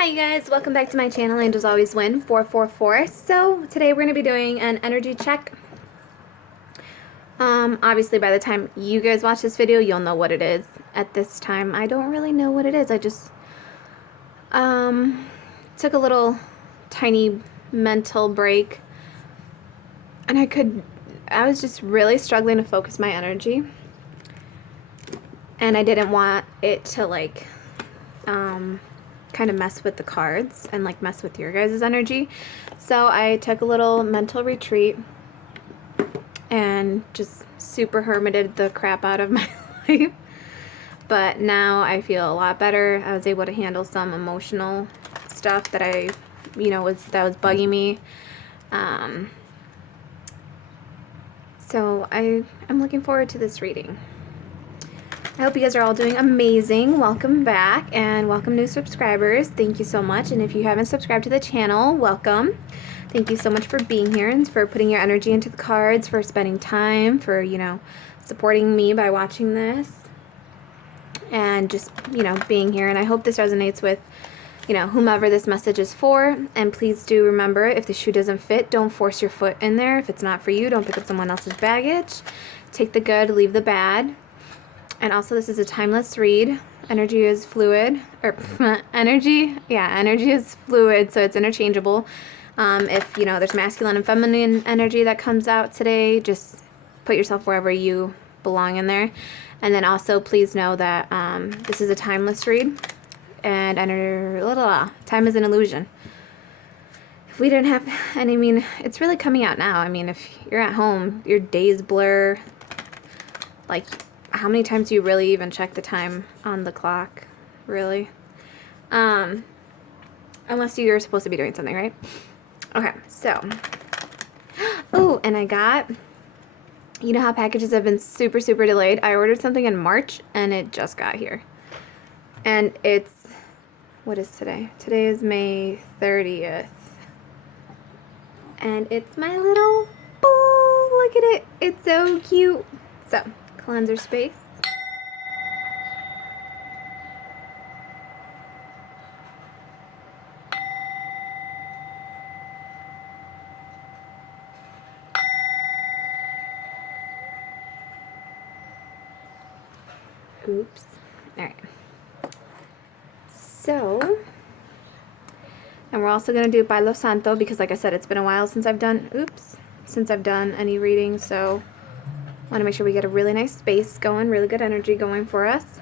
Hi you guys, welcome back to my channel, Angels Always Win 444. So today we're going to be doing an energy check. Obviously by the time you guys watch this video, you'll know what it is. At this time, I don't really know what it is. I just took a little tiny mental break, and I was just really struggling to focus my energy, and I didn't want it to kind of mess with the cards and mess with your guys' energy. So I took a little mental retreat and just super hermited the crap out of my life. But now I feel a lot better. I was able to handle some emotional stuff that was bugging me. So I'm looking forward to this reading. I hope you guys are all doing amazing. Welcome back, and welcome new subscribers. Thank you so much. And if you haven't subscribed to the channel, welcome. Thank you so much for being here and for putting your energy into the cards, for spending time, for, supporting me by watching this, and just, being here. And I hope this resonates with, whomever this message is for. And please do remember, if the shoe doesn't fit, don't force your foot in there. If it's not for you, don't pick up someone else's baggage. Take the good, leave the bad. And also, this is a timeless read. Energy is fluid, energy is fluid, so it's interchangeable. If, there's masculine and feminine energy that comes out today, just put yourself wherever you belong in there. And then also, please know that this is a timeless read, and time is an illusion. If we didn't have, and it's really coming out now. If you're at home, your days blur. How many times do you really even check the time on the clock? Really? Unless you're supposed to be doing something, right? Okay, so. Oh, and I got, how packages have been super, super delayed? I ordered something in March, and it just got here. And what is today? Today is May 30th. And it's my little bowl. Look at it. It's so cute. So, cleanser space. Oops. Alright. So, and we're also going to do Palo Santo because, like I said, it's been a while since I've done any reading, so I want to make sure we get a really nice space going, really good energy going for us.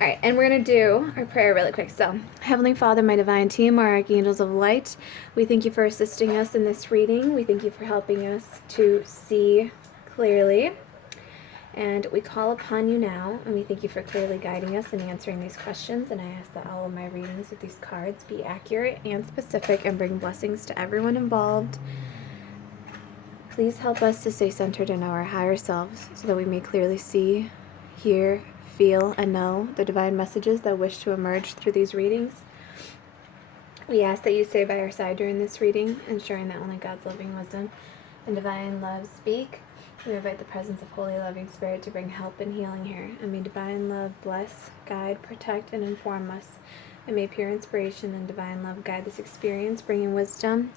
All right, and we're going to do our prayer really quick. So, Heavenly Father, my divine team, our archangels of light, we thank you for assisting us in this reading. We thank you for helping us to see clearly. And we call upon you now, and we thank you for clearly guiding us and answering these questions. And I ask that all of my readings with these cards be accurate and specific and bring blessings to everyone involved. Please help us to stay centered in our higher selves so that we may clearly see, hear, feel, and know the divine messages that wish to emerge through these readings. We ask that you stay by our side during this reading, ensuring that only God's loving wisdom and divine love speak. We invite the presence of Holy Loving Spirit to bring help and healing here. And may divine love bless, guide, protect, and inform us. And may pure inspiration and divine love guide this experience, bringing wisdom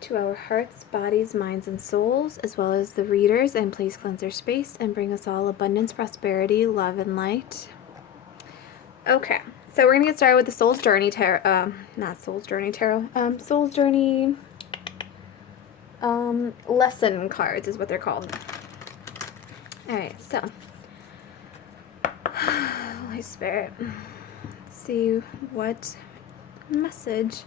to our hearts, bodies, minds, and souls, as well as the readers. And please cleanse our space and bring us all abundance, prosperity, love, and light. Okay, so we're going to get started with the Soul's Journey Tarot. Soul's Journey lesson cards is what they're called. Alright, so Holy Spirit, let's see what message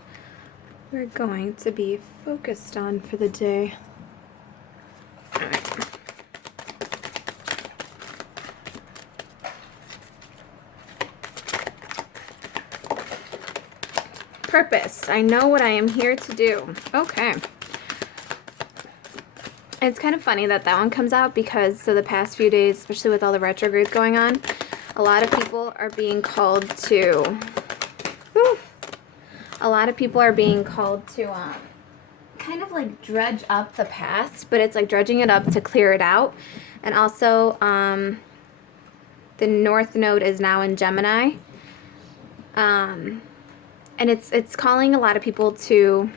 we're going to be focused on for the day. Alright. Purpose. I know what I am here to do. Okay. It's kind of funny that one comes out because the past few days, especially with all the retrogrades going on, a lot of people are being called to kind of dredge up the past, but it's dredging it up to clear it out. And also the North Node is now in Gemini. and it's calling a lot of people to,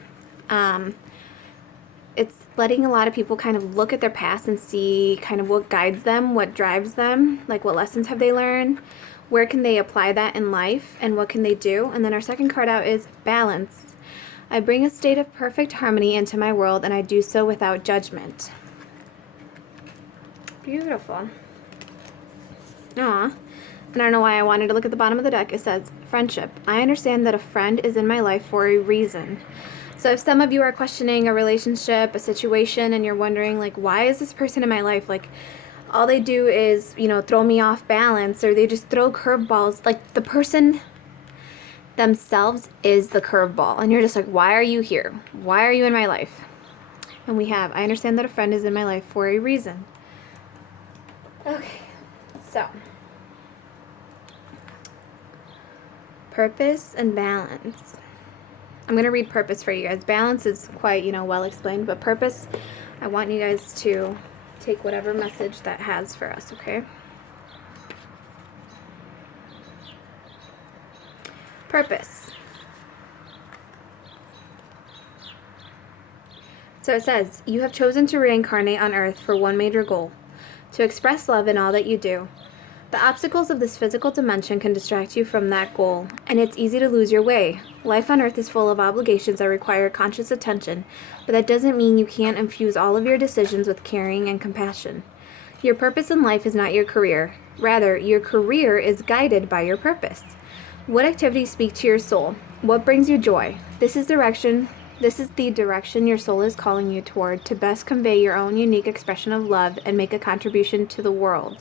it's letting a lot of people kind of look at their past and see kind of what guides them, what drives them, like what lessons have they learned, where can they apply that in life, and what can they do. And then our second card out is balance. I bring a state of perfect harmony into my world, and I do so without judgment. Beautiful. Aw. And I don't know why I wanted to look at the bottom of the deck. It says, friendship. I understand that a friend is in my life for a reason. So if some of you are questioning a relationship, a situation, and you're wondering, like, why is this person in my life? Like, all they do is, you know, throw me off balance, or they just throw curveballs. Like, the person themselves is the curveball. And you're just like, why are you here? Why are you in my life? And we have, I understand that a friend is in my life for a reason. Okay, so purpose and balance. I'm going to read purpose for you guys. Balance is quite, you know, well explained, but purpose, I want you guys to take whatever message that has for us, okay? Purpose. So it says, you have chosen to reincarnate on Earth for one major goal, to express love in all that you do. The obstacles of this physical dimension can distract you from that goal, and it's easy to lose your way. Life on Earth is full of obligations that require conscious attention, but that doesn't mean you can't infuse all of your decisions with caring and compassion. Your purpose in life is not your career. Rather, your career is guided by your purpose. What activities speak to your soul? What brings you joy? This is the direction your soul is calling you toward to best convey your own unique expression of love and make a contribution to the world.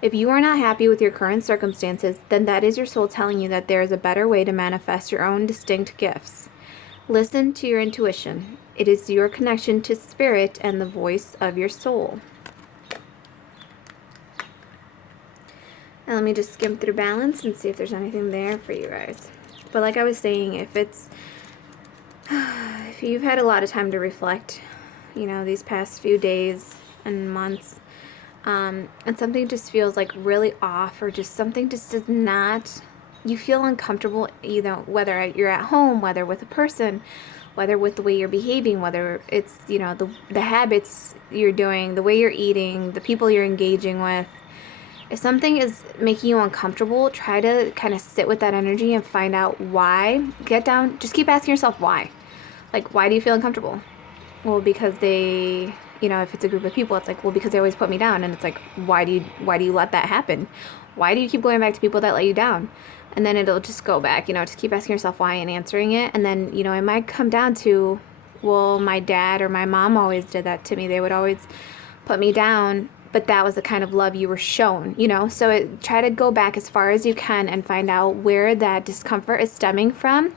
If you are not happy with your current circumstances, then that is your soul telling you that there is a better way to manifest your own distinct gifts. Listen to your intuition. It is your connection to spirit and the voice of your soul. And let me just skim through balance and see if there's anything there for you guys. But like I was saying, if you've had a lot of time to reflect, you know, these past few days and months, and something just feels like really off, or just something just does not, you feel uncomfortable, you know, whether you're at home, whether with a person, whether with the way you're behaving, whether it's, you know, the habits you're doing, the way you're eating, the people you're engaging with. If something is making you uncomfortable, try to kind of sit with that energy and find out why. Get down, just keep asking yourself why. Like, why do you feel uncomfortable? Well, because they, you know, if it's a group of people, it's like, well, because they always put me down. And it's like, why do you let that happen? Why do you keep going back to people that let you down? And then it'll just go back, you know, just keep asking yourself why and answering it. And then, you know, it might come down to, well, my dad or my mom always did that to me. They would always put me down, but that was the kind of love you were shown, you know? So try to go back as far as you can and find out where that discomfort is stemming from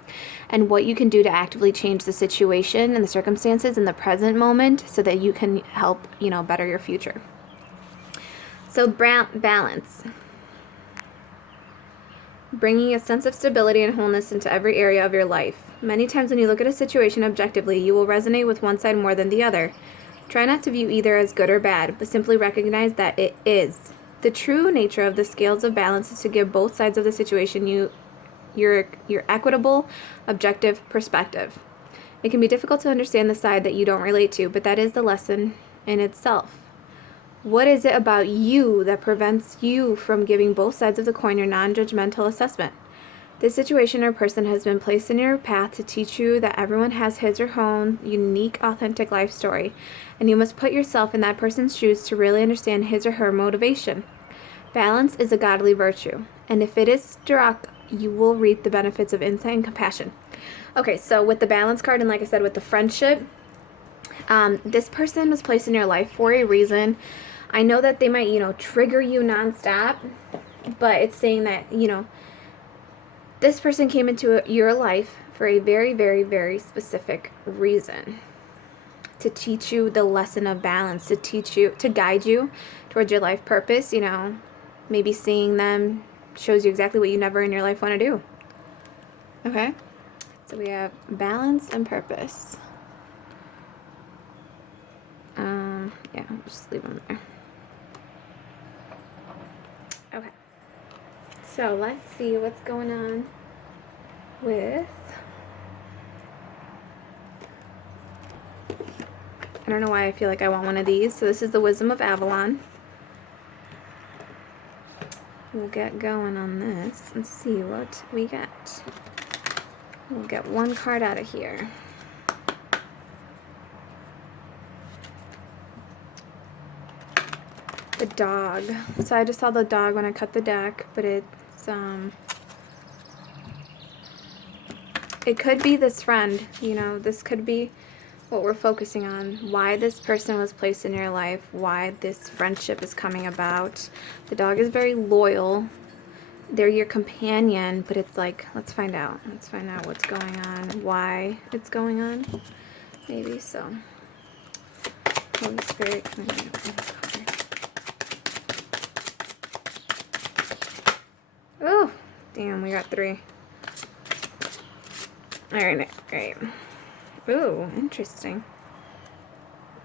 and what you can do to actively change the situation and the circumstances in the present moment so that you can help, you know, better your future. So balance. Bringing a sense of stability and wholeness into every area of your life. Many times when you look at a situation objectively, you will resonate with one side more than the other. Try not to view either as good or bad, but simply recognize that it is. The true nature of the scales of balance is to give both sides of the situation your equitable, objective perspective. It can be difficult to understand the side that you don't relate to, but that is the lesson in itself. What is it about you that prevents you from giving both sides of the coin your non-judgmental assessment? This situation or person has been placed in your path to teach you that everyone has his or her own unique, authentic life story, and you must put yourself in that person's shoes to really understand his or her motivation. Balance is a godly virtue, and if it is struck, you will reap the benefits of insight and compassion. Okay, so with the balance card, and like I said, with the friendship, this person was placed in your life for a reason. I know that they might, you know, trigger you nonstop, but it's saying that, you know, this person came into your life for a very, very, very specific reason. To teach you the lesson of balance, to teach you, to guide you towards your life purpose. You know, maybe seeing them shows you exactly what you never in your life want to do. Okay? So we have balance and purpose. Yeah, I'll just leave them there. Okay. So let's see what's going on with, I don't know why I feel like I want one of these. So this is the Wisdom of Avalon. We'll get going on this and see what we get. We'll get one card out of here. The dog. So I just saw the dog when I cut the deck, but it's it could be this friend, you know, this could be what we're focusing on, why this person was placed in your life, why this friendship is coming about. The dog is very loyal. They're your companion, but it's like, let's find out. Let's find out what's going on, why it's going on. Maybe so. Holy Spirit, come in. Oh, damn, we got 3. Alright, great. Ooh, interesting.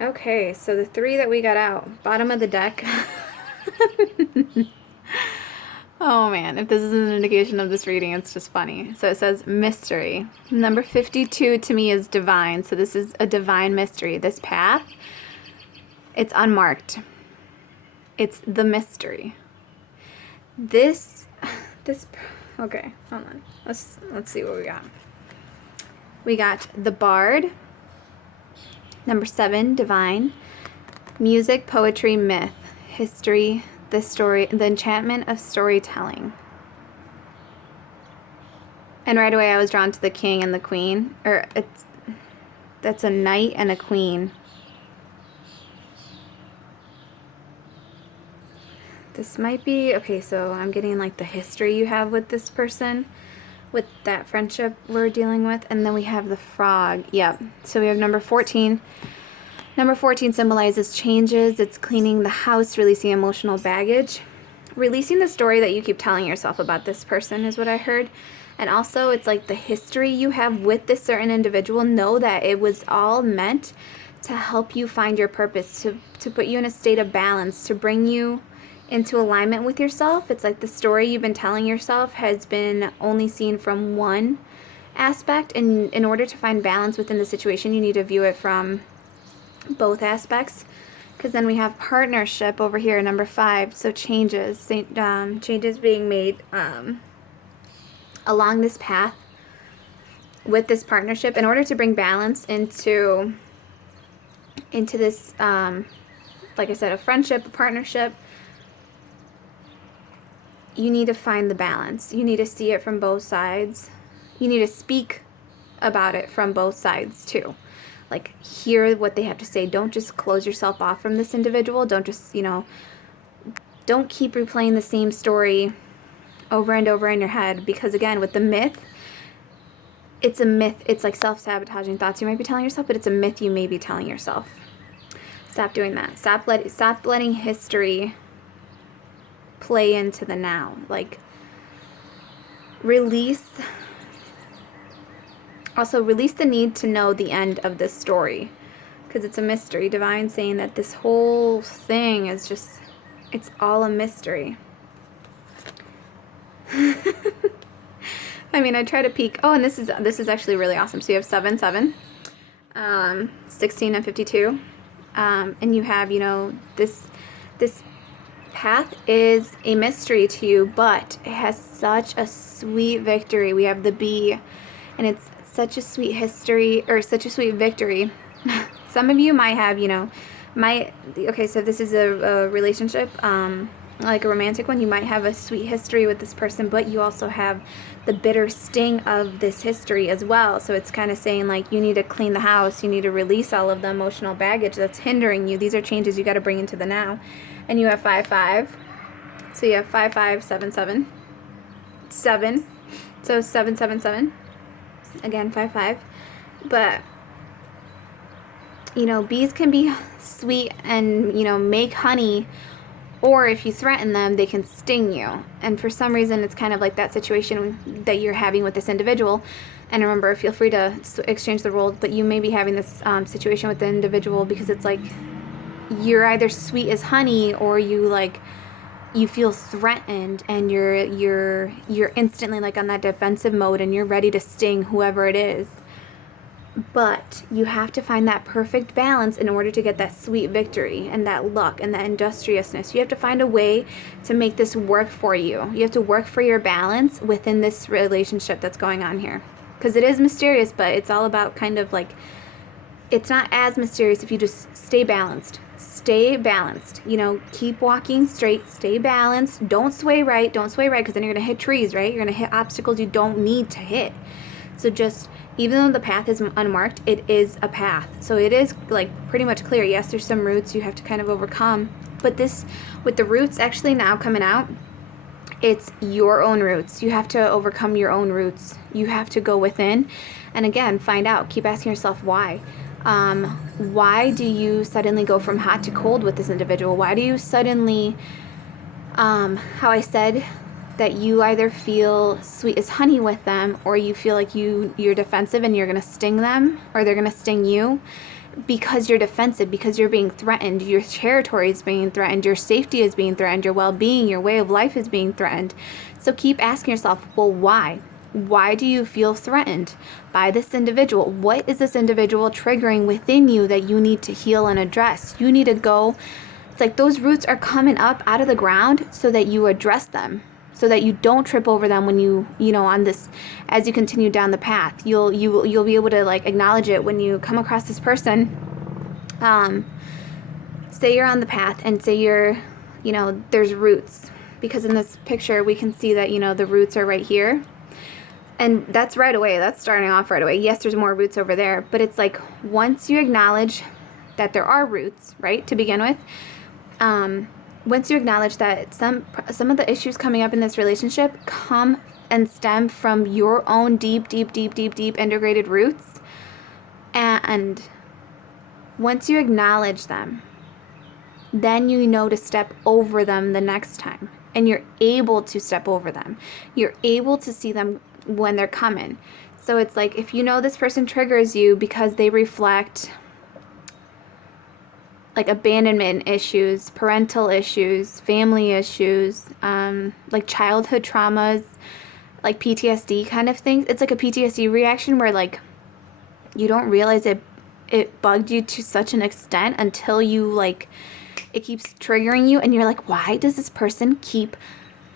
Okay, so the 3 that we got out, bottom of the deck. Oh man, if this is an indication of this reading, it's just funny. So it says mystery. Number 52 to me is divine. So this is a divine mystery. This path, it's unmarked. It's the mystery. Okay, hold on. Let's see what we got. We got the Bard. Number 7, divine. Music, poetry, myth, history, the story, the enchantment of storytelling. And right away I was drawn to the king and the queen. That's a knight and a queen. This might be, okay, so I'm getting like the history you have with this person, with that friendship we're dealing with. And then we have the frog. Yep. So we have number 14. Number 14 symbolizes changes. It's cleaning the house, releasing emotional baggage, releasing the story that you keep telling yourself about this person is what I heard. And also it's like the history you have with this certain individual. Know that it was all meant to help you find your purpose, to put you in a state of balance, to bring you into alignment with yourself. It's like the story you've been telling yourself has been only seen from one aspect, and in order to find balance within the situation, you need to view it from both aspects. Because then we have partnership over here, number 5. So changes being made along this path with this partnership in order to bring balance into this, like I said, a friendship, a partnership. You need to find the balance. You need to see it from both sides. You need to speak about it from both sides too. Like, hear what they have to say. Don't just close yourself off from this individual. Don't just, don't keep replaying the same story over and over in your head. Because again, with the myth, it's a myth. It's like self-sabotaging thoughts you might be telling yourself, but it's a myth you may be telling yourself. Stop doing that. Stop letting history play into the now. Like, release the need to know the end of this story, because it's a mystery. Divine saying that this whole thing is just, it's all a mystery. I mean, I try to peek. Oh, and this is actually really awesome. So you have 7, 7, 16 and 52, and you have, this path is a mystery to you, but it has such a sweet victory. We have the bee, and it's such a sweet history, or such a sweet victory. Some of you might have, okay, so if this is a relationship, like a romantic one, you might have a sweet history with this person, but you also have the bitter sting of this history as well. So it's kind of saying, like, you need to clean the house, you need to release all of the emotional baggage that's hindering you. These are changes you got to bring into the now. And you have 5, 5. So you have 5, 5, 7, 7, 7. So 7, 7, 7. Again, 5, 5. But, bees can be sweet and, make honey, or if you threaten them, they can sting you. And for some reason, it's kind of like that situation that you're having with this individual. And remember, feel free to exchange the roles, but you may be having this situation with the individual because it's like you're either sweet as honey, or you you feel threatened and you're instantly like on that defensive mode and you're ready to sting whoever it is. But you have to find that perfect balance in order to get that sweet victory and that luck and that industriousness. You have to find a way to make this work for you. You have to work for your balance within this relationship that's going on here. Because it is mysterious, but it's all about kind of like, it's not as mysterious if you just stay balanced. Stay balanced. You know, keep walking straight, stay balanced. Don't sway right, because then you're going to hit trees, right? You're going to hit obstacles you don't need to hit. So just, even though the path is unmarked, it is a path. So it is like pretty much clear. Yes, there's some roots you have to kind of overcome. But this, with the roots actually now coming out, it's your own roots. You have to overcome your own roots. You have to go within and again, find out. Keep asking yourself why. Why do you suddenly go from hot to cold with this individual? Why do you suddenly, how I said that you either feel sweet as honey with them or you feel like you're defensive and you're going to sting them or they're going to sting you because you're defensive, because you're being threatened. Your territory is being threatened. Your safety is being threatened. Your well-being, your way of life is being threatened. So keep asking yourself, well, why? Why do you feel threatened by this individual? What is this individual triggering within you that you need to heal and address? You need to go, it's like those roots are coming up out of the ground so that you address them, so that you don't trip over them when you know, on this, as you continue down the path. You'll be able to like acknowledge it when you come across this person. Say you're on the path and say you're, you know, there's roots, because in this picture we can see that, you know, the roots are right here. And that's right away. That's starting off right away. Yes, there's more roots over there. But it's like once you acknowledge that there are roots, right, to begin with, once you acknowledge that some of the issues coming up in this relationship come and stem from your own deep integrated roots, and once you acknowledge them, then you know to step over them the next time. And you're able to step over them. You're able to see them when they're coming. So it's like if you know this person triggers you because they reflect like abandonment issues, parental issues, family issues, like childhood traumas, like PTSD kind of things. It's like a PTSD reaction where like you don't realize it bugged you to such an extent until you like it keeps triggering you and you're like, why does this person keep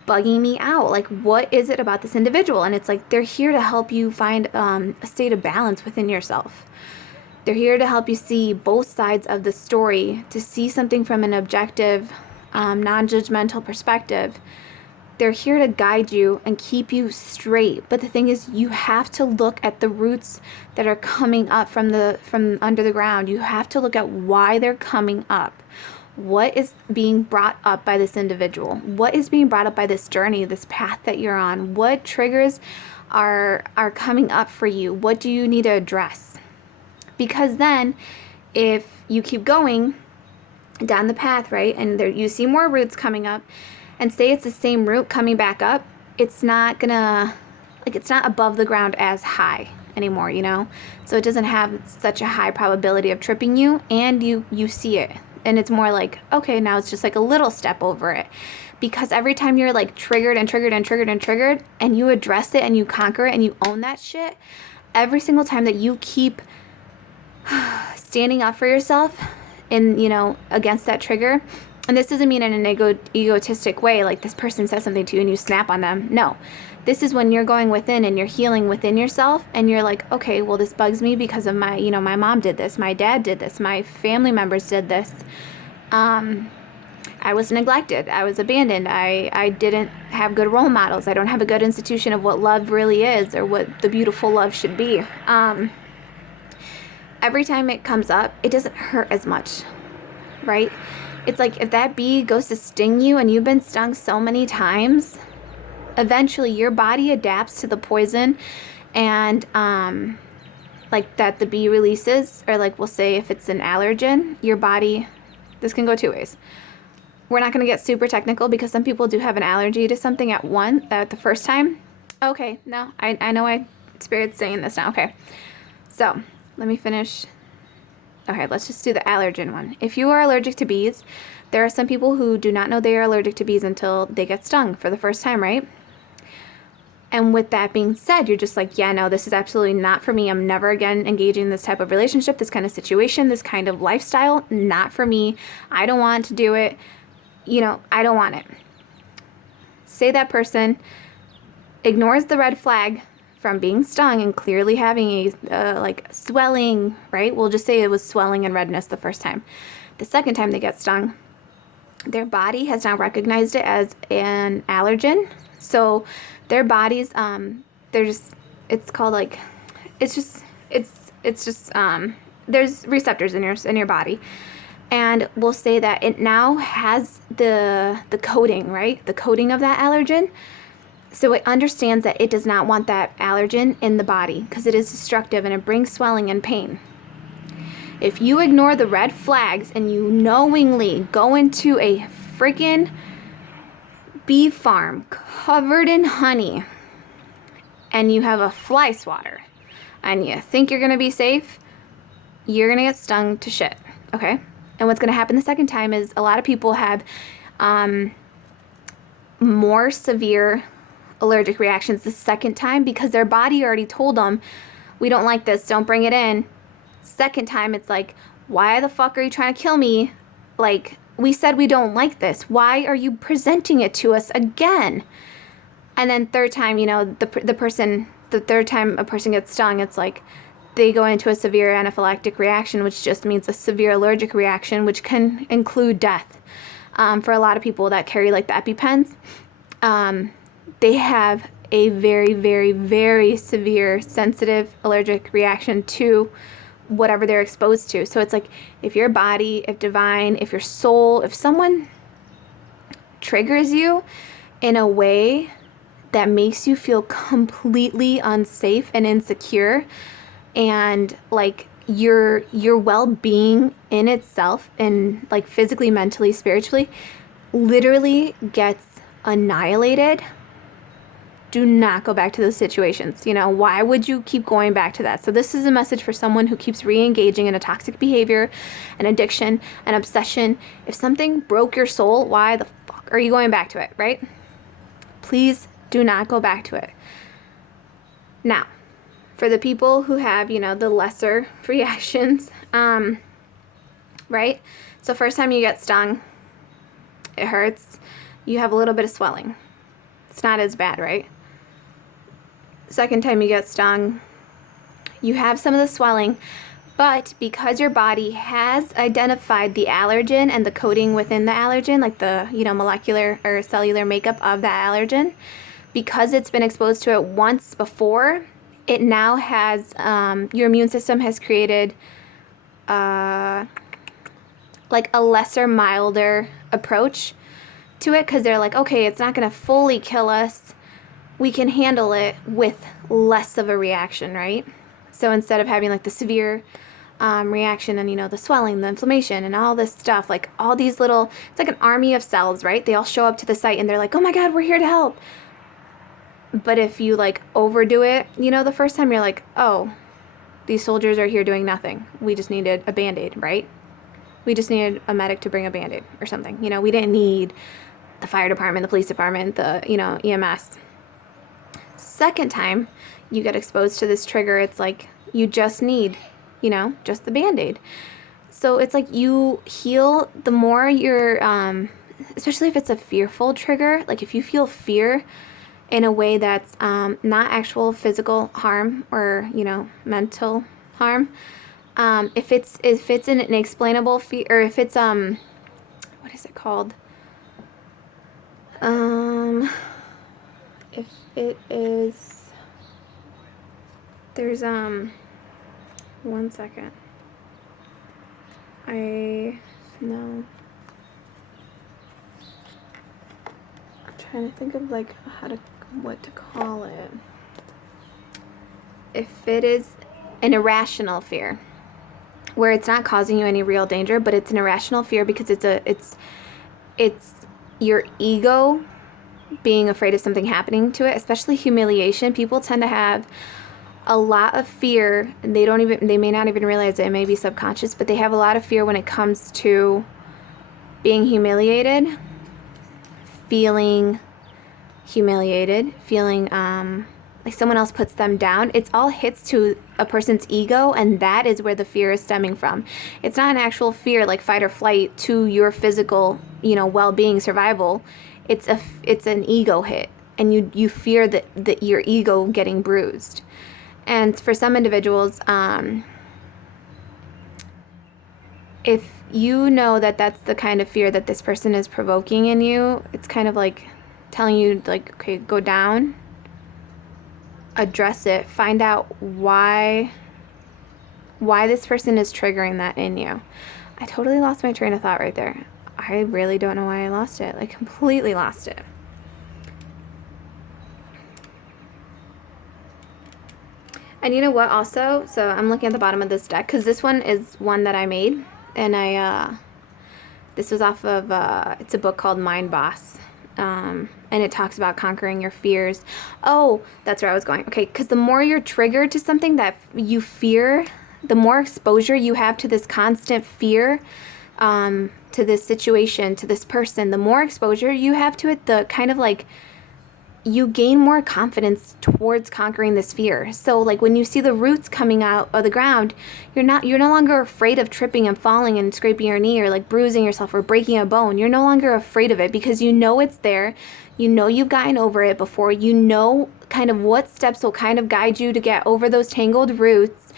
bugging me out? Like, what is it about this individual? And it's like they're here to help you find a state of balance within yourself. They're here to help you see both sides of the story, to see something from an objective, non-judgmental perspective. They're here to guide you and keep you straight. But the thing is, you have to look at the roots that are coming up from under the ground. You have to look at why they're coming up. What is being brought up by this individual? What is being brought up by this journey, this path that you're on? What triggers are coming up for you? What do you need to address? Because then if you keep going down the path, right, and there you see more roots coming up, and say it's the same root coming back up, it's not gonna, like, it's not above the ground as high anymore, you know? So it doesn't have such a high probability of tripping you, and you see it. And it's more like, okay, now it's just like a little step over it. Because every time you're like triggered and you address it and you conquer it and you own that shit, every single time that you keep standing up for yourself and, you know, against that trigger, and this doesn't mean in an egotistic way, like this person says something to you and you snap on them. No, this is when you're going within and you're healing within yourself and you're like, okay, well, this bugs me because of my, you know, my mom did this, my dad did this, my family members did this. I was neglected. I was abandoned. I didn't have good role models. I don't have a good institution of what love really is or what the beautiful love should be. Every time it comes up, it doesn't hurt as much, right? It's like if that bee goes to sting you and you've been stung so many times, eventually your body adapts to the poison and like that the bee releases, or like we'll say if it's an allergen, your body, this can go two ways. We're not going to get super technical because some people do have an allergy to something at the first time. Okay, no, I know Spirit's saying this now. Okay, so let me finish Okay, let's just do the allergen one. If you are allergic to bees, there are some people who do not know they are allergic to bees until they get stung for the first time, right? And with that being said, you're just like, yeah, no, this is absolutely not for me. I'm never again engaging in this type of relationship, this kind of situation, this kind of lifestyle. Not for me. I don't want to do it. You know, I don't want it. Say that person ignores the red flag from being stung and clearly having a like swelling, right? We'll just say it was swelling and redness the first time. The second time they get stung, their body has now recognized it as an allergen. So their bodies, it's called like, there's receptors in your body. And we'll say that it now has the coating, right? The coating of that allergen. So it understands that it does not want that allergen in the body because it is destructive and it brings swelling and pain. If you ignore the red flags and you knowingly go into a freaking bee farm covered in honey and you have a fly swatter and you think you're going to be safe, you're going to get stung to shit, okay? And what's going to happen the second time is a lot of people have more severe allergic reactions the second time because their body already told them, we don't like this, don't bring it in. Second time, it's like, why the fuck are you trying to kill me? Like, we said we don't like this. Why are you presenting it to us again? And then third time, you know, the third time a person gets stung, it's like they go into a severe anaphylactic reaction, which just means a severe allergic reaction, which can include death. For a lot of people that carry like the EpiPens, they have a very, very, very severe sensitive allergic reaction to whatever they're exposed to. So it's like if your body, if divine, if your soul, if someone triggers you in a way that makes you feel completely unsafe and insecure, and like your well-being in itself and like physically, mentally, spiritually literally gets annihilated, do not go back to those situations. You know, why would you keep going back to that? So this is a message for someone who keeps re-engaging in a toxic behavior, an addiction, an obsession. If something broke your soul, why the fuck are you going back to it, right? Please do not go back to it. Now, for the people who have, you know, the lesser reactions, right? So first time you get stung, it hurts. You have a little bit of swelling. It's not as bad, right? Second time you get stung, you have some of the swelling, but because your body has identified the allergen and the coating within the allergen, like the, you know, molecular or cellular makeup of that allergen, because it's been exposed to it once before, it now has, your immune system has created like a lesser, milder approach to it, because they're like, okay, it's not going to fully kill us. We can handle it with less of a reaction, right? So instead of having like the severe reaction and, you know, the swelling, the inflammation and all this stuff, like all these little, it's like an army of cells, right? They all show up to the site and they're like, oh my God, we're here to help. But if you like overdo it, you know, the first time you're like, oh, these soldiers are here doing nothing. We just needed a Band-Aid, right? We just needed a medic to bring a Band-Aid or something. You know, we didn't need the fire department, the police department, the, you know, EMS. Second time you get exposed to this trigger, it's like you just need, you know, just the Band-Aid. So it's like you heal the more you're, especially if it's a fearful trigger, like if you feel fear in a way that's not actual physical harm or, you know, mental harm, if it's an inexplainable fear, or if it's what is it called? If it is, there's one second. I know. I'm trying to think of like what to call it. If it is an irrational fear, where it's not causing you any real danger, but it's an irrational fear because it's your ego being afraid of something happening to it, especially humiliation. People tend to have a lot of fear, and they may not even realize it may be subconscious, but they have a lot of fear when it comes to being humiliated, feeling like someone else puts them down. It's all hits to a person's ego, and that is where the fear is stemming from. It's not an actual fear like fight or flight to your physical, well-being, survival. It's an ego hit, and you fear that your ego getting bruised. And for some individuals, if you know that that's the kind of fear that this person is provoking in you, it's kind of like telling you, like, okay, go down, address it, find out why this person is triggering that in you. I totally lost my train of thought right there. I really don't know why I lost it. Like, completely lost it. And you know what also? So I'm looking at the bottom of this deck, because this one is one that I made. And this was off of, it's a book called Mind Boss. And it talks about conquering your fears. Oh, that's where I was going. Okay, because the more you're triggered to something that you fear, the more exposure you have to this constant fear, to this situation, to this person, the more exposure you have to it, the kind of like you gain more confidence towards conquering this fear. So like when you see the roots coming out of the ground, you're no longer afraid of tripping and falling and scraping your knee or like bruising yourself or breaking a bone. You're no longer afraid of it because you know it's there. You know you've gotten over it before. You know kind of what steps will kind of guide you to get over those tangled roots.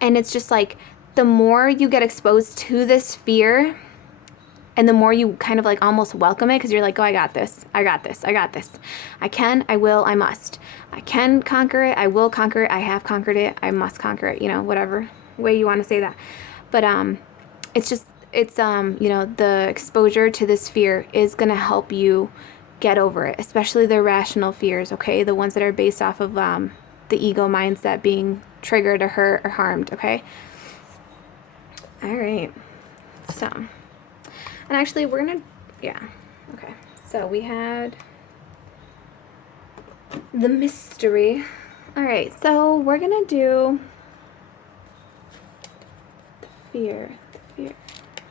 And it's just like the more you get exposed to this fear, and the more you kind of like almost welcome it, because you're like, oh, I got this. I can, I will, I must. I can conquer it. I will conquer it. I have conquered it. I must conquer it. Whatever way you want to say that. But it's the exposure to this fear is going to help you get over it, especially the irrational fears, okay? The ones that are based off of the ego mindset being triggered or hurt or harmed, okay? All right. So... and actually, okay. So we had the mystery. All right, so we're gonna do the fear.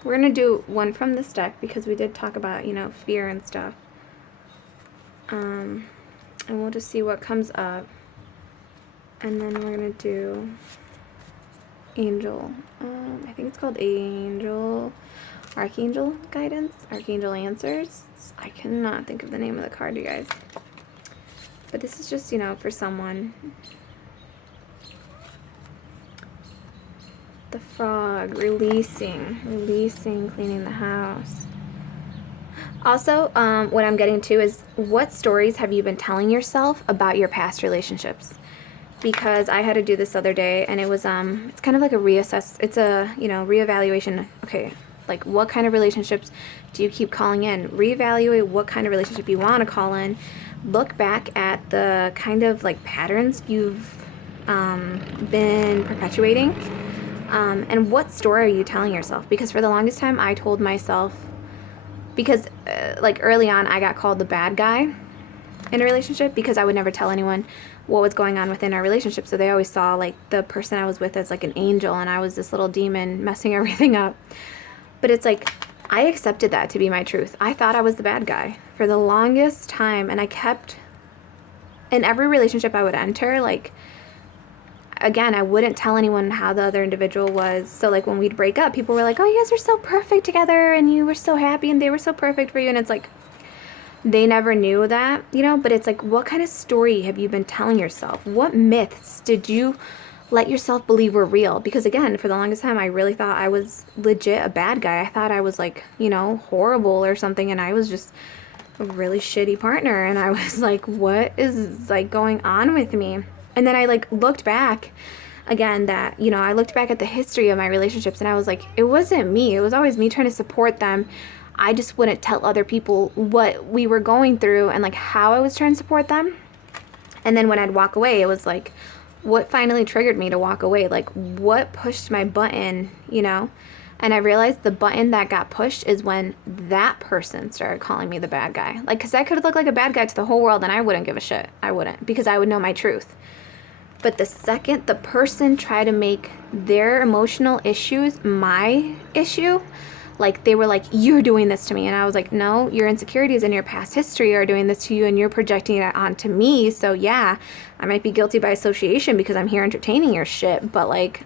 We're gonna do one from this deck because we did talk about, fear and stuff. And we'll just see what comes up. And then we're gonna do Angel. I think it's called Archangel Guidance, Archangel Answers. I cannot think of the name of the card, you guys. But this is just, for someone. The frog, releasing, cleaning the house. Also, what I'm getting to is what stories have you been telling yourself about your past relationships? Because I had to do this other day, and it was, it's kind of like a reevaluation. Okay. Like, what kind of relationships do you keep calling in? Reevaluate what kind of relationship you want to call in. Look back at the kind of, like, patterns you've been perpetuating. And what story are you telling yourself? Because for the longest time, I told myself... because, early on, I got called the bad guy in a relationship because I would never tell anyone what was going on within our relationship. So they always saw, like, the person I was with as, like, an angel, and I was this little demon messing everything up. But it's like, I accepted that to be my truth. I thought I was the bad guy for the longest time. And I kept, in every relationship I would enter, like, again, I wouldn't tell anyone how the other individual was. So, like, when we'd break up, people were like, oh, you guys are so perfect together, and you were so happy, and they were so perfect for you. And it's like, they never knew that, But it's like, what kind of story have you been telling yourself? What myths did you let yourself believe were real? Because again, for the longest time, I really thought I was legit a bad guy. I thought I was like, horrible or something, and I was just a really shitty partner. And I was like, what is like going on with me? And then I like looked back again that, I looked back at the history of my relationships, and I was like, it wasn't me. It was always me trying to support them. I just wouldn't tell other people what we were going through and like how I was trying to support them. And then when I'd walk away, it was like, what finally triggered me to walk away? Like, what pushed my button, And I realized the button that got pushed is when that person started calling me the bad guy. Like, because I could look like a bad guy to the whole world, and I wouldn't give a shit. I wouldn't, because I would know my truth. But the second the person tried to make their emotional issues my issue, like they were like, you're doing this to me. And I was like, no, your insecurities and your past history are doing this to you and you're projecting it onto me. So yeah, I might be guilty by association because I'm here entertaining your shit. But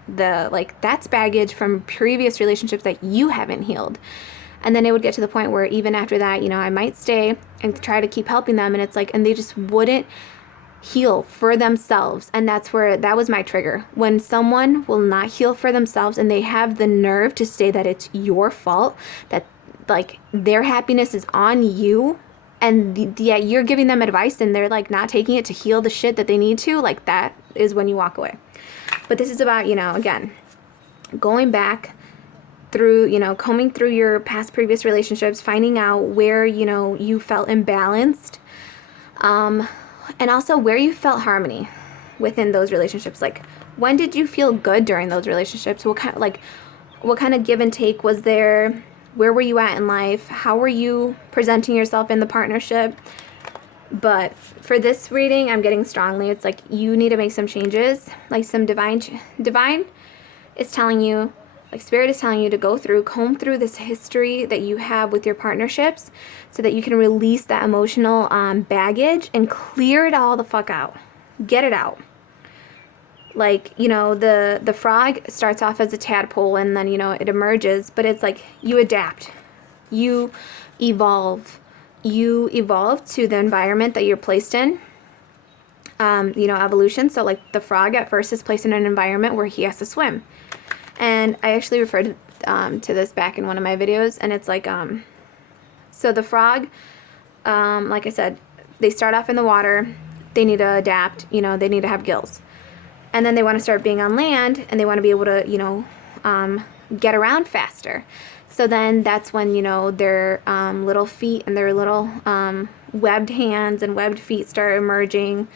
that's baggage from previous relationships that you haven't healed. And then it would get to the point where even after that, I might stay and try to keep helping them. And it's like, and they just wouldn't heal for themselves. And that was my trigger. When someone will not heal for themselves and they have the nerve to say that it's your fault, that like their happiness is on you, and yet you're giving them advice and they're like not taking it to heal the shit that they need to, like that is when you walk away. But this is about, again, going back through, combing through your past previous relationships, finding out where, you felt imbalanced, and also where you felt harmony within those relationships. Like, when did you feel good during those relationships? What kind of give and take was there? Where were you at in life? How were you presenting yourself in the partnership? But for this reading, I'm getting strongly, it's like you need to make some changes, like some divine is telling you, like Spirit is telling you to comb through this history that you have with your partnerships so that you can release that emotional baggage and clear it all the fuck out. Get it out. Like, the frog starts off as a tadpole and then, it emerges, but it's like you adapt. You evolve. You evolve to the environment that you're placed in. Evolution. So like the frog at first is placed in an environment where he has to swim. And I actually referred to this back in one of my videos, and it's like, so the frog, like I said, they start off in the water, they need to adapt, they need to have gills. And then they want to start being on land, and they want to be able to, get around faster. So then that's when, their little feet and their little webbed hands and webbed feet start emerging.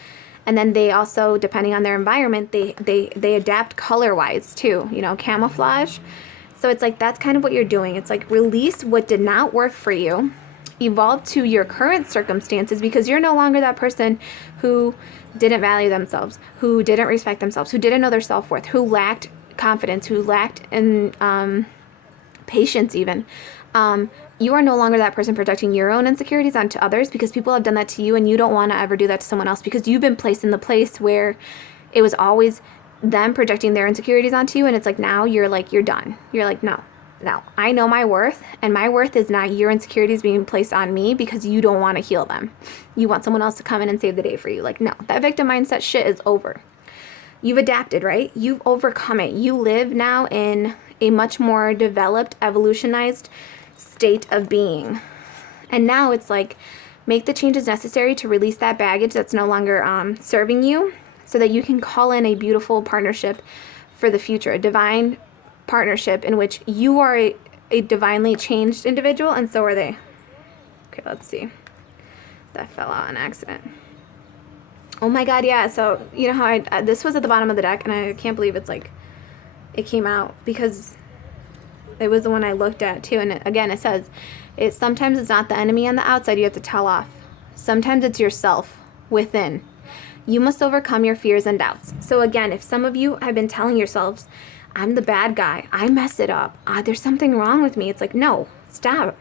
And then they also, depending on their environment, they adapt color-wise too, camouflage. So it's like that's kind of what you're doing. It's like release what did not work for you, evolve to your current circumstances, because you're no longer that person who didn't value themselves, who didn't respect themselves, who didn't know their self-worth, who lacked confidence, who lacked in patience even. You are no longer that person projecting your own insecurities onto others, because people have done that to you and you don't want to ever do that to someone else, because you've been placed in the place where it was always them projecting their insecurities onto you. And it's like, now you're done. You're like, no, I know my worth, and my worth is not your insecurities being placed on me because you don't want to heal them. You want someone else to come in and save the day for you. Like, no, that victim mindset shit is over. You've adapted, right? You've overcome it. You live now in a much more developed, evolutionized state of being. And now it's like, make the changes necessary to release that baggage that's no longer serving you, so that you can call in a beautiful partnership for the future, a divine partnership in which you are a divinely changed individual and so are they. Okay, let's see. That fell out on accident. Oh my god, yeah. So, you know how this was at the bottom of the deck, and I can't believe it's like, it came out because it was the one I looked at too. And again, it says, sometimes it's not the enemy on the outside you have to tell off. Sometimes it's yourself within. You must overcome your fears and doubts. So again, if some of you have been telling yourselves, I'm the bad guy, I mess it up, there's something wrong with me. It's like, no, stop.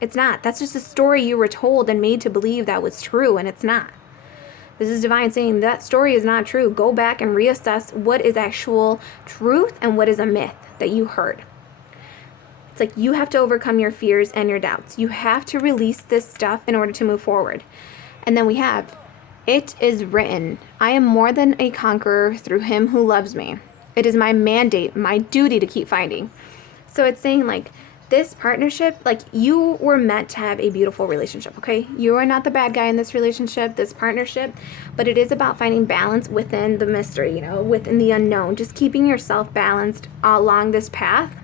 It's not. That's just a story you were told and made to believe that was true, and it's not. This is divine saying that story is not true. Go back and reassess what is actual truth and what is a myth that you heard. It's like you have to overcome your fears and your doubts. You have to release this stuff in order to move forward. And then we have, it is written, I am more than a conqueror through him who loves me. It is my mandate, my duty to keep fighting. So it's saying like, this partnership, like you were meant to have a beautiful relationship, okay? You are not the bad guy in this relationship, this partnership, but it is about finding balance within the mystery, within the unknown, just keeping yourself balanced along this path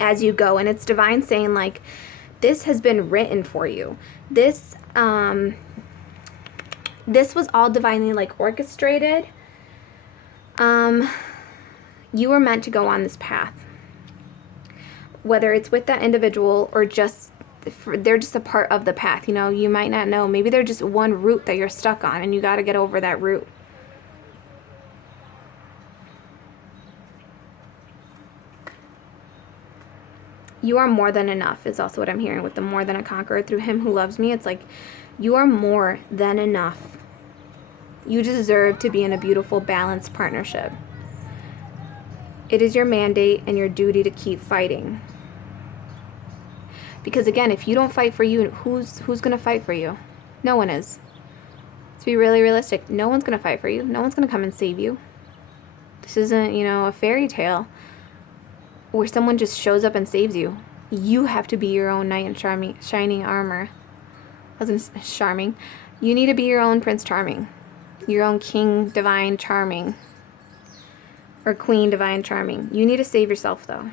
as you go. And it's divine saying like, this has been written for you. This was all divinely like orchestrated. You were meant to go on this path. Whether it's with that individual or just, they're just a part of the path, you might not know. Maybe they're just one route that you're stuck on and you got to get over that route. You are more than enough is also what I'm hearing with the more than a conqueror through him who loves me. It's like, you are more than enough. You deserve to be in a beautiful, balanced partnership. It is your mandate and your duty to keep fighting. Because again, if you don't fight for you, who's going to fight for you? No one is. To be really realistic, no one's going to fight for you. No one's going to come and save you. This isn't, a fairy tale where someone just shows up and saves you. You have to be your own knight in shining armor. I was going to say charming. You need to be your own Prince Charming. Your own King Divine Charming. Or Queen Divine Charming. You need to save yourself, though.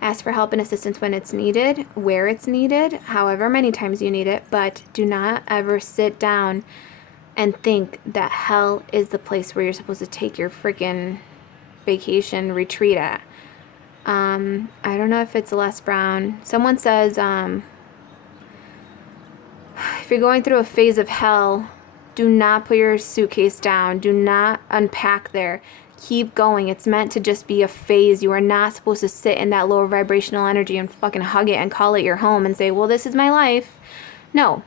Ask for help and assistance when it's needed, where it's needed, however many times you need it, but do not ever sit down and think that hell is the place where you're supposed to take your freaking vacation retreat at. I don't know if it's Les Brown. Someone says, if you're going through a phase of hell, do not put your suitcase down. Do not unpack there. Keep going. It's meant to just be a phase. You are not supposed to sit in that lower vibrational energy and fucking hug it and call it your home and say, well, this is my life. No.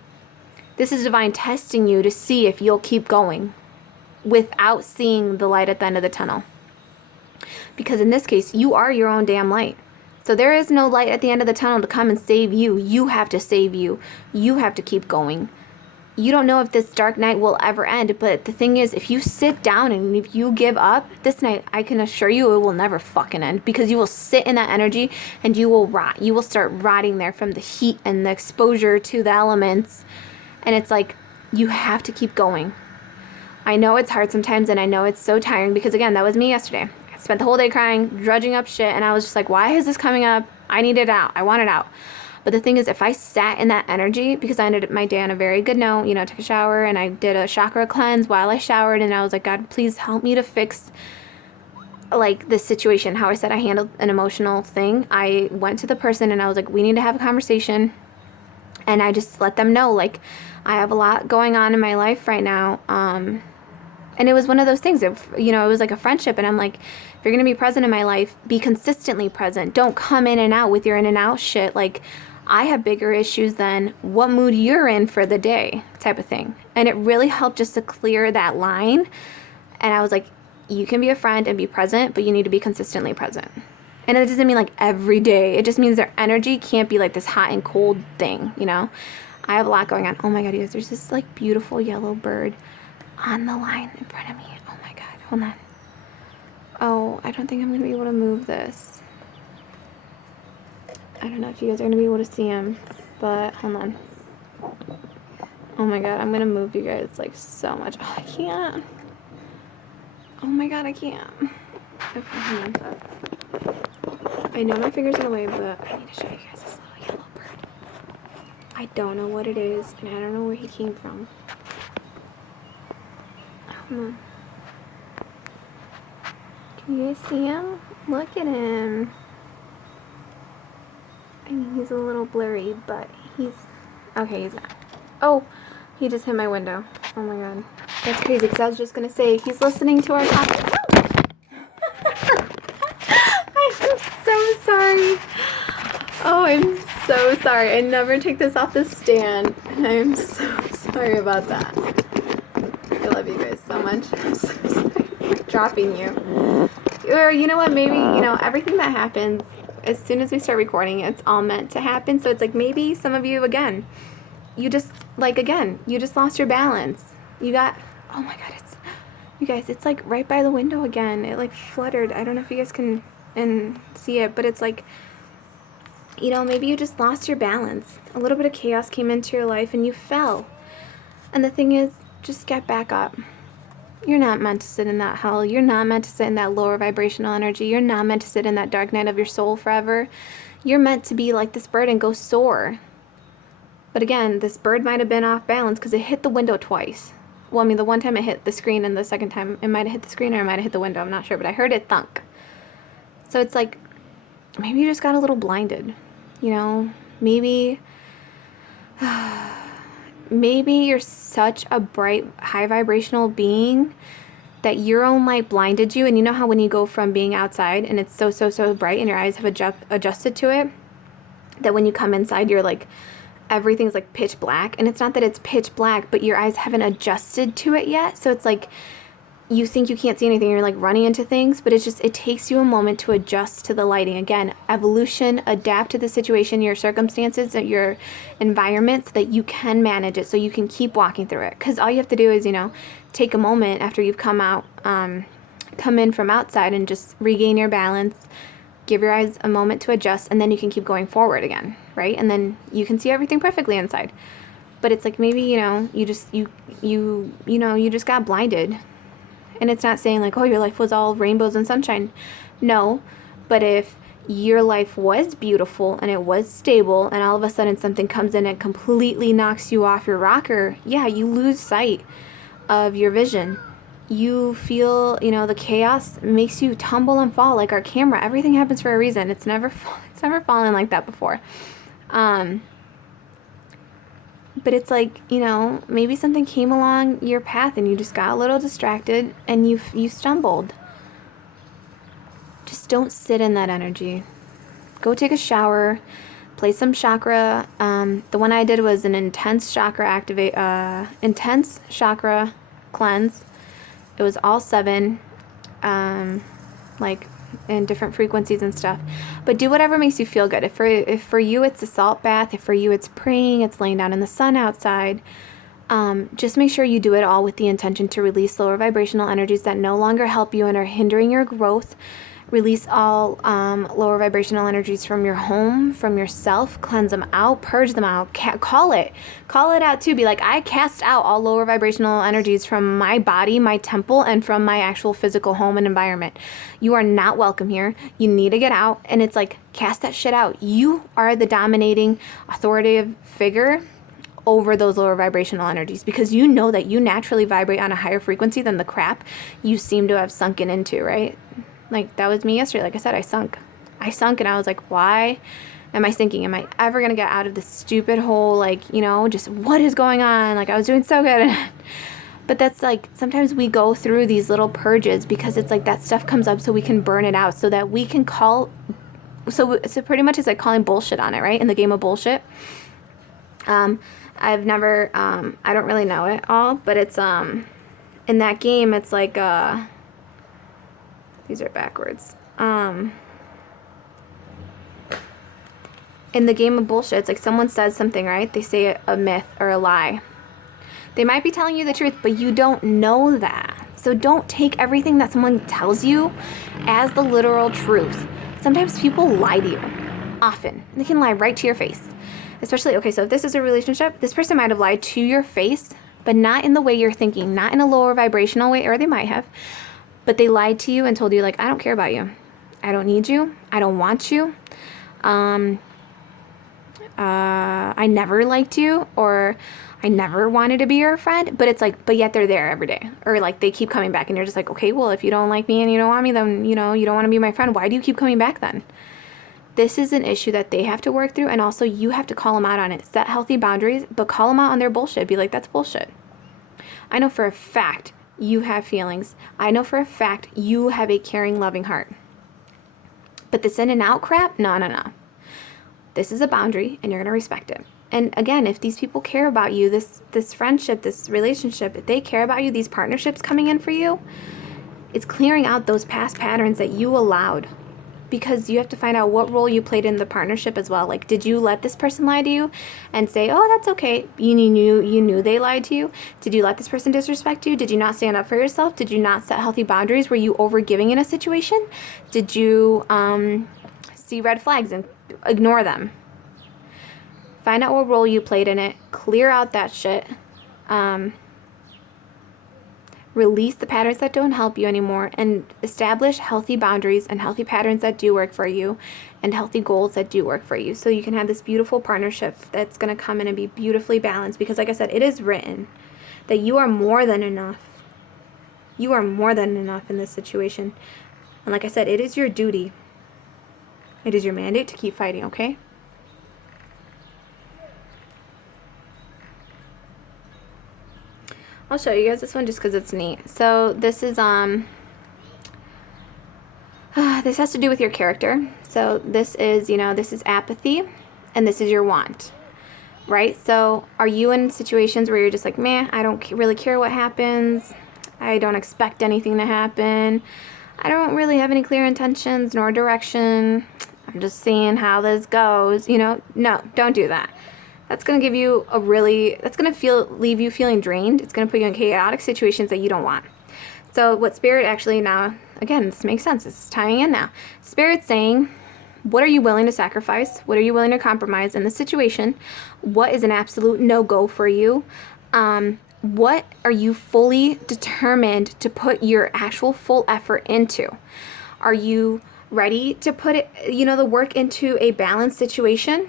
This is divine testing you to see if you'll keep going without seeing the light at the end of the tunnel. Because in this case, you are your own damn light. So there is no light at the end of the tunnel to come and save you. You have to save you. You have to keep going. You don't know if this dark night will ever end, but the thing is, if you sit down and if you give up, this night, I can assure you it will never fucking end, because you will sit in that energy and you will rot. You will start rotting there from the heat and the exposure to the elements. And it's like, you have to keep going. I know it's hard sometimes, and I know it's so tiring, because again, that was me yesterday. I spent the whole day crying, drudging up shit, and I was just like, why is this coming up? I need it out. I want it out. But the thing is, if I sat in that energy, because I ended my day on a very good note, took a shower and I did a chakra cleanse while I showered, and I was like, God, please help me to fix this situation. How I said I handled an emotional thing. I went to the person and I was like, we need to have a conversation. And I just let them know, I have a lot going on in my life right now. And it was one of those things, it was like a friendship. And I'm like, if you're going to be present in my life, be consistently present. Don't come in and out with your in and out shit. I have bigger issues than what mood you're in for the day type of thing. And it really helped just to clear that line. And I was like, you can be a friend and be present, but you need to be consistently present. And it doesn't mean every day. It just means their energy can't be this hot and cold thing, I have a lot going on. Oh my God, you guys, there's this beautiful yellow bird on the line in front of me. Oh my God, hold on. Oh, I don't think I'm going to be able to move this. I don't know if you guys are going to be able to see him, but hold on. Oh my God, I'm going to move you guys so much. Oh, I can't. Oh my God, I can't. Okay, hold on. I know my finger's in the way, but I need to show you guys this little yellow bird. I don't know what it is, and I don't know where he came from. Hold on. Can you guys see him? Look at him. I mean, he's a little blurry, but he's... Okay, he's not. Oh, he just hit my window. Oh my God. That's crazy, because I was just going to say, he's listening to our podcast. I'm so sorry. Oh, I'm so sorry. I never take this off the stand. And I'm so sorry about that. I love you guys so much. I'm so sorry for dropping you. Or, you know what, maybe, everything that happens, as soon as we start recording, it's all meant to happen. So it's maybe some of you, again, you just, you just lost your balance. You got, oh my God, you guys, it's right by the window again. It fluttered. I don't know if you guys can see it, but it's maybe you just lost your balance. A little bit of chaos came into your life and you fell. And the thing is, just get back up. You're not meant to sit in that hell. You're not meant to sit in that lower vibrational energy. You're not meant to sit in that dark night of your soul forever. You're meant to be like this bird and go soar. But again, this bird might have been off balance because it hit the window twice. Well, the one time it hit the screen, and the second time it might have hit the screen or it might have hit the window. I'm not sure, but I heard it thunk. So it's maybe you just got a little blinded. Maybe... Maybe you're such a bright, high vibrational being that your own light blinded you. And you know how when you go from being outside and it's so bright and your eyes have adjusted to it, that when you come inside, you're like, everything's like pitch black. And it's not that it's pitch black, but your eyes haven't adjusted to it yet. So it's like, you think you can't see anything, you're like running into things, but it's just, it takes you a moment to adjust to the lighting. Again, evolution, adapt to the situation, your circumstances, your environment, so that you can manage it, so you can keep walking through it. Because all you have to do is, take a moment after you've come in from outside and just regain your balance, give your eyes a moment to adjust, and then you can keep going forward again, right? And then you can see everything perfectly inside. But it's like, maybe, you just got blinded. And it's not saying like, oh, your life was all rainbows and sunshine. No, but if your life was beautiful and it was stable and all of a sudden something comes in and completely knocks you off your rocker, yeah, you lose sight of your vision. You feel, the chaos makes you tumble and fall like our camera. Everything happens for a reason. It's never fallen like that before. But it's like, maybe something came along your path and you just got a little distracted and you stumbled. Just don't sit in that energy. Go take a shower, play some chakra. The one I did was an intense chakra cleanse. It was all 7, in different frequencies and stuff. But do whatever makes you feel good. If for you it's a salt bath, if for you it's praying, it's laying down in the sun outside, just make sure you do it all with the intention to release lower vibrational energies that no longer help you and are hindering your growth. Release all lower vibrational energies from your home, from yourself. Cleanse them out, purge them out. Call it out too. Be like, I cast out all lower vibrational energies from my body, my temple, and from my actual physical home and environment. You are not welcome here. You need to get out. And it's like, cast that shit out. You are the dominating authoritative figure over those lower vibrational energies, because you know that you naturally vibrate on a higher frequency than the crap you seem to have sunken into, right? Like, that was me yesterday. Like I said, I sunk and I was like, why am I sinking? Am I ever going to get out of this stupid hole? Like, just what is going on? Like, I was doing so good. But that's like, sometimes we go through these little purges because it's like that stuff comes up so we can burn it out, so that we can so pretty much it's like calling bullshit on it, right? In the game of bullshit. I've never, I don't really know it all, but it's, in that game, it's like, these are backwards. In the game of bullshit, it's like someone says something, right? They say a myth or a lie. They might be telling you the truth, but you don't know that. So don't take everything that someone tells you as the literal truth. Sometimes people lie to you. Often. They can lie right to your face. Especially, okay, so if this is a relationship, this person might have lied to your face, but not in the way you're thinking, not in a lower vibrational way, or they might have. But they lied to you and told you, like, I don't care about you. I don't need you. I don't want you. I never liked you, or I never wanted to be your friend. But it's like, but yet they're there every day. Or like they keep coming back and you're just like, okay, well, if you don't like me and you don't want me, then, you don't want to be my friend. Why do you keep coming back then? This is an issue that they have to work through. And also you have to call them out on it. Set healthy boundaries, but call them out on their bullshit. Be like, that's bullshit. I know for a fact you have feelings. I know for a fact you have a caring, loving heart. But this in and out crap, no. This is a boundary and you're going to respect it. And again, if these people care about you, this friendship, this relationship, if they care about you, these partnerships coming in for you, it's clearing out those past patterns that you allowed. Because you have to find out what role you played in the partnership as well. Like, did you let this person lie to you and say, oh, that's okay? You knew they lied to you. Did you let this person disrespect you? Did you not stand up for yourself? Did you not set healthy boundaries? Were you overgiving in a situation? Did you see red flags and ignore them? Find out what role you played in it. Clear out that shit. Release the patterns that don't help you anymore, and establish healthy boundaries and healthy patterns that do work for you, and healthy goals that do work for you, so you can have this beautiful partnership that's going to come in and be beautifully balanced. Because like I said, it is written that you are more than enough. You are more than enough in this situation. And like I said, it is your duty. It is your mandate to keep fighting, okay? I'll show you guys this one just because it's neat. So this is this has to do with your character. So this is, you know, this is apathy, and this is your want, right? So are you in situations where you're just like, man, I don't really care what happens. I don't expect anything to happen. I don't really have any clear intentions nor direction. I'm just seeing how this goes, you know? No, don't do that. That's going to give you that's going to leave you feeling drained. It's going to put you in chaotic situations that you don't want. So what Spirit actually now, again, this makes sense. This is tying in now. Spirit's saying, what are you willing to sacrifice? What are you willing to compromise in this situation? What is an absolute no-go for you? What are you fully determined to put your actual full effort into? Are you ready to put it, you know, the work into a balanced situation?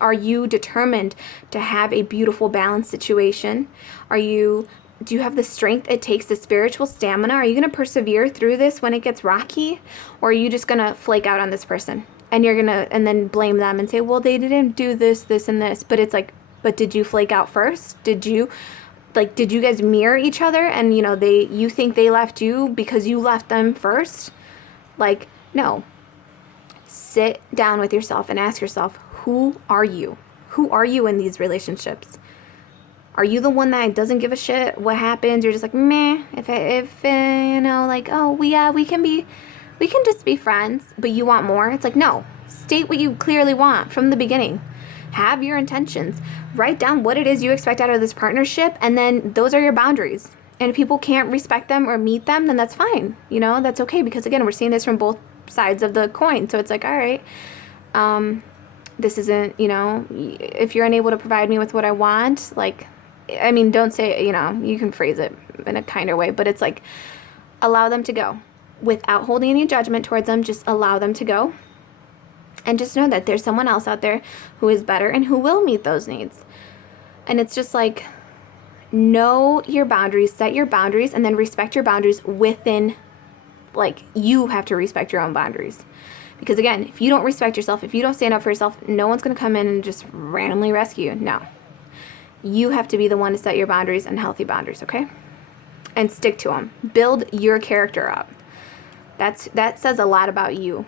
Are you determined to have a beautiful balanced situation? Do you have the strength it takes, the spiritual stamina? Are you going to persevere through this when it gets rocky? Or are you just going to flake out on this person? And you're going to, and then blame them and say, well, they didn't do this, this, and this. But it's like, but did you flake out first? Did you guys mirror each other? And, you know, you think they left you because you left them first? Like, no. Sit down with yourself and ask yourself, who are you? Who are you in these relationships? Are you the one that doesn't give a shit what happens? You're just like, meh, if you know, like, oh, we can just be friends, but you want more. It's like, no, state what you clearly want from the beginning. Have your intentions. Write down what it is you expect out of this partnership, and then those are your boundaries. And if people can't respect them or meet them, then that's fine. You know, that's okay, because again, we're seeing this from both sides of the coin. So it's like, all right, this isn't, you know, if you're unable to provide me with what I want, like, I mean, don't say, you know, you can phrase it in a kinder way, but it's like, allow them to go without holding any judgment towards them. Just allow them to go, and just know that there's someone else out there who is better and who will meet those needs. And it's just like, know your boundaries, set your boundaries, and then respect your boundaries within, like, you have to respect your own boundaries. Because again, if you don't respect yourself, if you don't stand up for yourself, no one's going to come in and just randomly rescue you. No. You have to be the one to set your boundaries, and healthy boundaries, okay? And stick to them. Build your character up. That says a lot about you.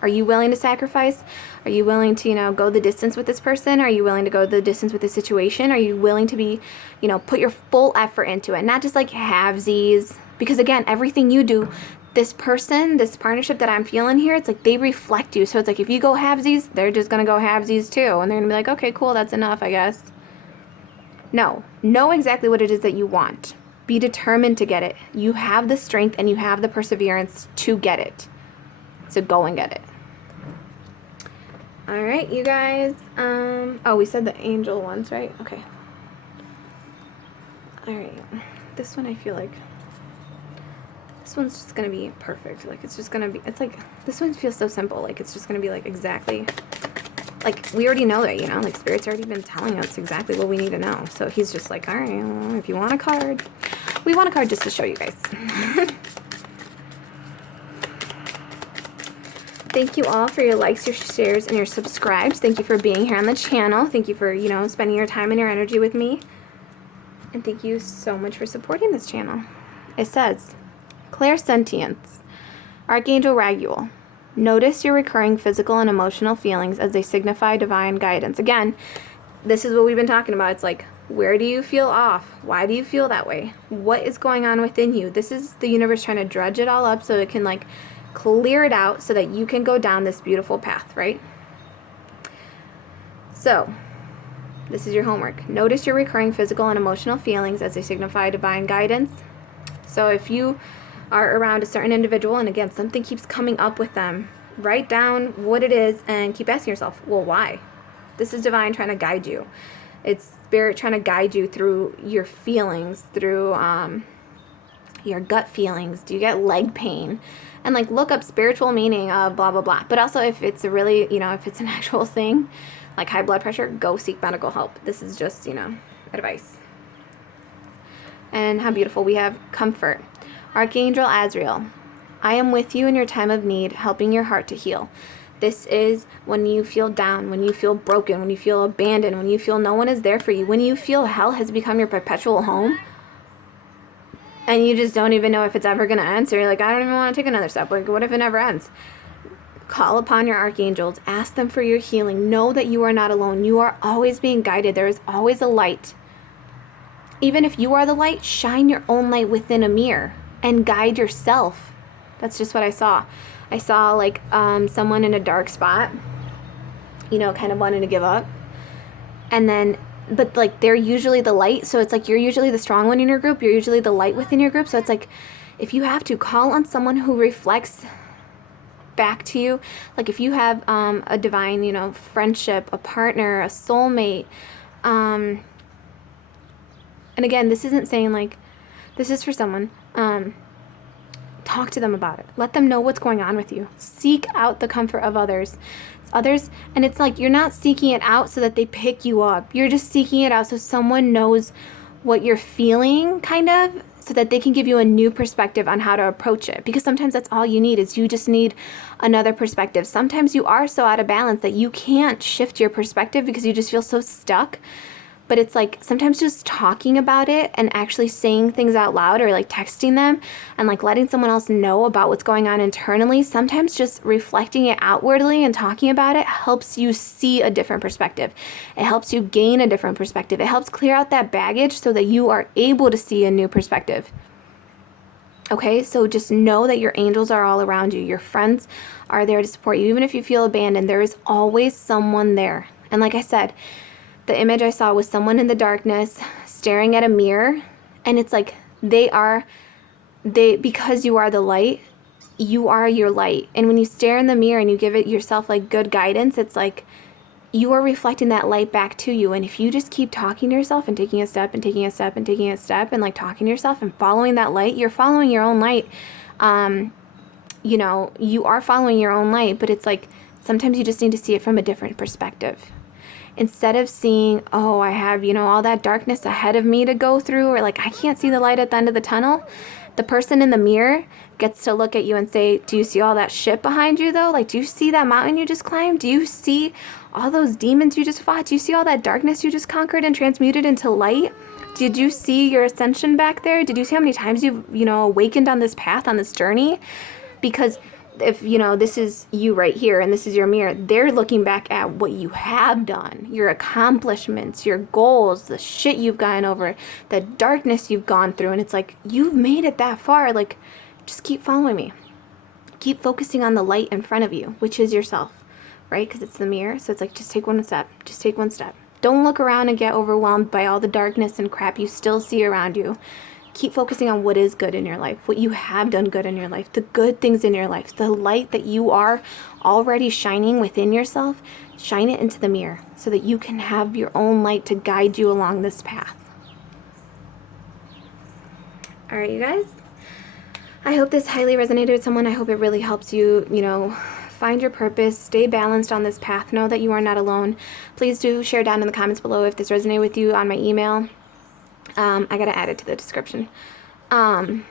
Are you willing to sacrifice? Are you willing to, you know, go the distance with this person? Are you willing to go the distance with the situation? Are you willing to be, you know, put your full effort into it? Not just like halvesies. Because again, everything you do, this person, this partnership that I'm feeling here, it's like they reflect you. So it's like if you go halvesies, they're just going to go halvesies too. And they're going to be like, okay, cool, that's enough, I guess. No. Know exactly what it is that you want. Be determined to get it. You have the strength and you have the perseverance to get it. So go and get it. All right, you guys. Oh, we said the angel ones, right? Okay. All right. This one I feel like this one's just going to be perfect. Like, it's just going to be, it's like, this one feels so simple. Like, it's just going to be like exactly, like, we already know that, you know, like Spirit's already been telling us exactly what we need to know. So he's just like, all right, well, if you want a card, we want a card just to show you guys. Thank you all for your likes, your shares, and your subscribes. Thank you for being here on the channel. Thank you for, you know, spending your time and your energy with me. And thank you so much for supporting this channel. It says, Clairsentience, Archangel Raguel. Notice your recurring physical and emotional feelings as they signify divine guidance. Again, this is what we've been talking about. It's like, where do you feel off? Why do you feel that way? What is going on within you? This is the universe trying to dredge it all up so it can, like, clear it out so that you can go down this beautiful path, right? So, this is your homework. Notice your recurring physical and emotional feelings as they signify divine guidance. So if you are around a certain individual and again, something keeps coming up with them, write down what it is and keep asking yourself, well, why? This is divine trying to guide you. It's Spirit trying to guide you through your feelings, through your gut feelings. Do you get leg pain? And like look up spiritual meaning of blah, blah, blah. But also if it's a really, you know, if it's an actual thing, like high blood pressure, go seek medical help. This is just, you know, advice. And how beautiful. We have comfort. Archangel Azrael, I am with you in your time of need, helping your heart to heal. This is when you feel down, when you feel broken, when you feel abandoned, when you feel no one is there for you, when you feel hell has become your perpetual home. and you just don't even know if it's ever going to end. So you're like, I don't even want to take another step. Like, what if it never ends? Call upon your archangels. Ask them for your healing. Know that you are not alone. You are always being guided. There is always a light. Even if you are the light, shine your own light within a mirror and guide yourself. That's just what I saw. I saw like someone in a dark spot, you know, kind of wanting to give up. And then, but like they're usually the light. So it's like you're usually the strong one in your group. You're usually the light within your group. So it's like if you have to, call on someone who reflects back to you. Like if you have a divine, you know, friendship, a partner, a soulmate. And again, this isn't saying like, this is for someone. Talk to them about it. Let them know what's going on with you. Seek out the comfort of others. And it's like you're not seeking it out so that they pick you up. You're just seeking it out so someone knows what you're feeling, kind of, so that they can give you a new perspective on how to approach it. Because sometimes that's all you need, is you just need another perspective. Sometimes you are so out of balance that you can't shift your perspective because you just feel so stuck. But it's like sometimes just talking about it and actually saying things out loud, or like texting them and like letting someone else know about what's going on internally, sometimes just reflecting it outwardly and talking about it helps you see a different perspective. It helps you gain a different perspective. It helps clear out that baggage so that you are able to see a new perspective. Okay, so just know that your angels are all around you. Your friends are there to support you. Even if you feel abandoned, there is always someone there. And like I said, the image I saw was someone in the darkness staring at a mirror, and it's like because you are the light, you are your light. And when you stare in the mirror and you give it yourself like good guidance, it's like you are reflecting that light back to you. And if you just keep talking to yourself and taking a step and taking a step and taking a step and like talking to yourself and following that light, you're following your own light. You know, you are following your own light, but it's like sometimes you just need to see it from a different perspective. Instead of seeing, oh, I have, you know, all that darkness ahead of me to go through, or like I can't see the light at the end of the tunnel, the person in the mirror gets to look at you and say, do you see all that shit behind you though? Like, do you see that mountain you just climbed? Do you see all those demons you just fought? Do you see all that darkness you just conquered and transmuted into light? Did you see your ascension back there? Did you see how many times you've, you know, awakened on this path, on this journey? Because if, you know, this is you right here and this is your mirror, they're looking back at what you have done, your accomplishments, your goals, the shit you've gotten over, the darkness you've gone through. And it's like, you've made it that far. Like, just keep following me. Keep focusing on the light in front of you, which is yourself, right? Because it's the mirror. So it's like, just take one step. Just take one step. Don't look around and get overwhelmed by all the darkness and crap you still see around you. Keep focusing on what is good in your life, what you have done good in your life, the good things in your life, the light that you are already shining within yourself. Shine it into the mirror so that you can have your own light to guide you along this path. All right, you guys. I hope this highly resonated with someone. I hope it really helps you, you know, find your purpose, stay balanced on this path. Know that you are not alone. Please do share down in the comments below if this resonated with you on my email. I got to add it to the description. And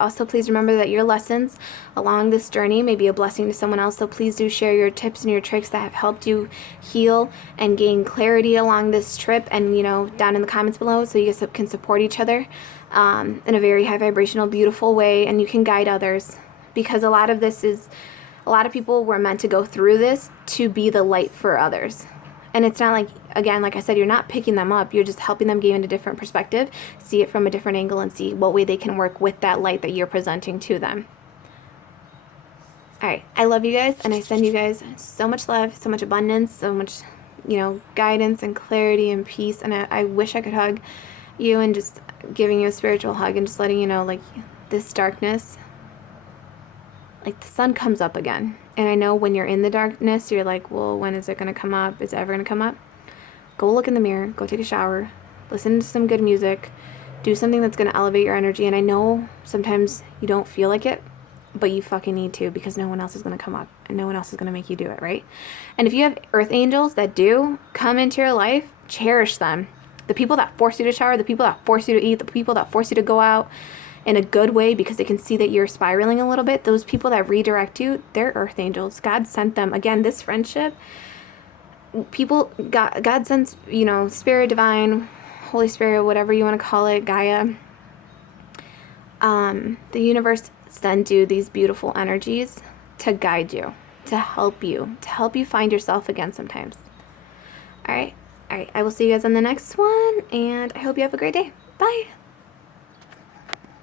also please remember that your lessons along this journey may be a blessing to someone else. So please do share your tips and your tricks that have helped you heal and gain clarity along this trip, and, you know, down in the comments below, so you guys can support each other in a very high vibrational, beautiful way, and you can guide others, because a lot of people were meant to go through this to be the light for others. And it's not like, again, like I said, you're not picking them up. You're just helping them gain a different perspective, see it from a different angle, and see what way they can work with that light that you're presenting to them. All right. I love you guys, and I send you guys so much love, so much abundance, so much, you know, guidance and clarity and peace. And I wish I could hug you and just giving you a spiritual hug and just letting you know, like, this darkness, like, the sun comes up again. And I know when you're in the darkness, you're like, well, when is it going to come up? Is it ever going to come up? Go look in the mirror. Go take a shower. Listen to some good music. Do something that's going to elevate your energy. And I know sometimes you don't feel like it, but you fucking need to, because no one else is going to come up. And no one else is going to make you do it, right? And if you have earth angels that do come into your life, cherish them. The people that force you to shower, the people that force you to eat, the people that force you to go out in a good way because they can see that you're spiraling a little bit, those people that redirect you, they're earth angels. God sent them. Again, this friendship, God sends, you know, spirit, divine, Holy Spirit, whatever you want to call it, Gaia, The universe sends you these beautiful energies to guide you, to help you find yourself again sometimes. All right. I will see you guys on the next one, and I hope you have a great day. Bye.